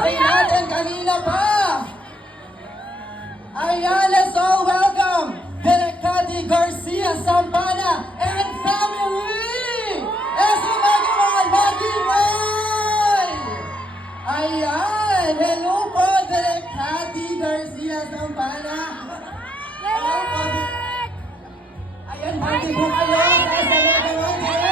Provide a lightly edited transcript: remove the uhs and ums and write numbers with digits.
Try natin kanina pa. Ayan, let's all welcome Delecati Garcia Sampana and family! Eso magawa, mag-ingay! Ayan, hello po Delecati Garcia Sampana. Hello po. Ayan, bati po kayo sa SMA Garote.